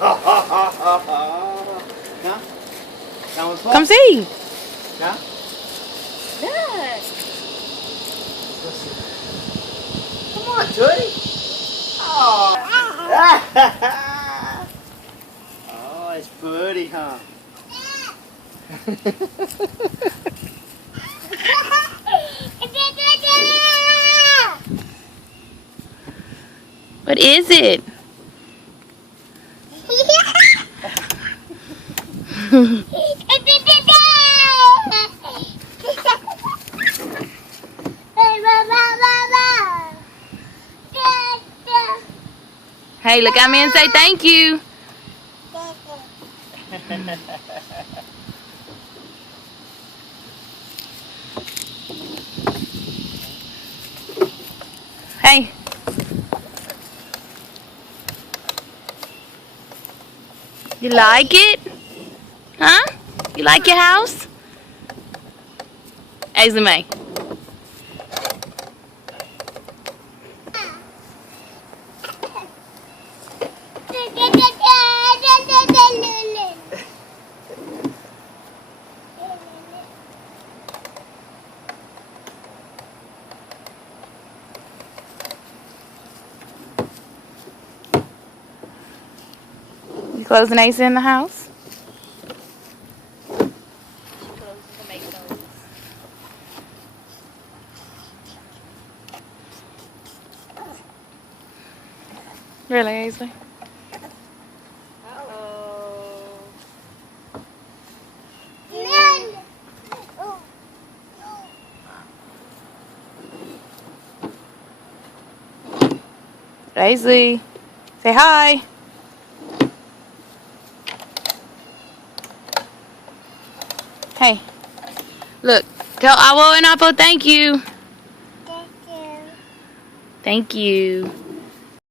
Come see. Yeah? Yeah. Come on, Tootie. Oh. Oh, it's pretty, huh? What is it? Hey, look at me and say thank you. Hey. You like it? Huh? You like your house? Azame. You closing Ace in the house? Really, Ainsley? Ainsley, say hi. Hey, look, tell Awo and Appo thank you. Thank you. Thank you.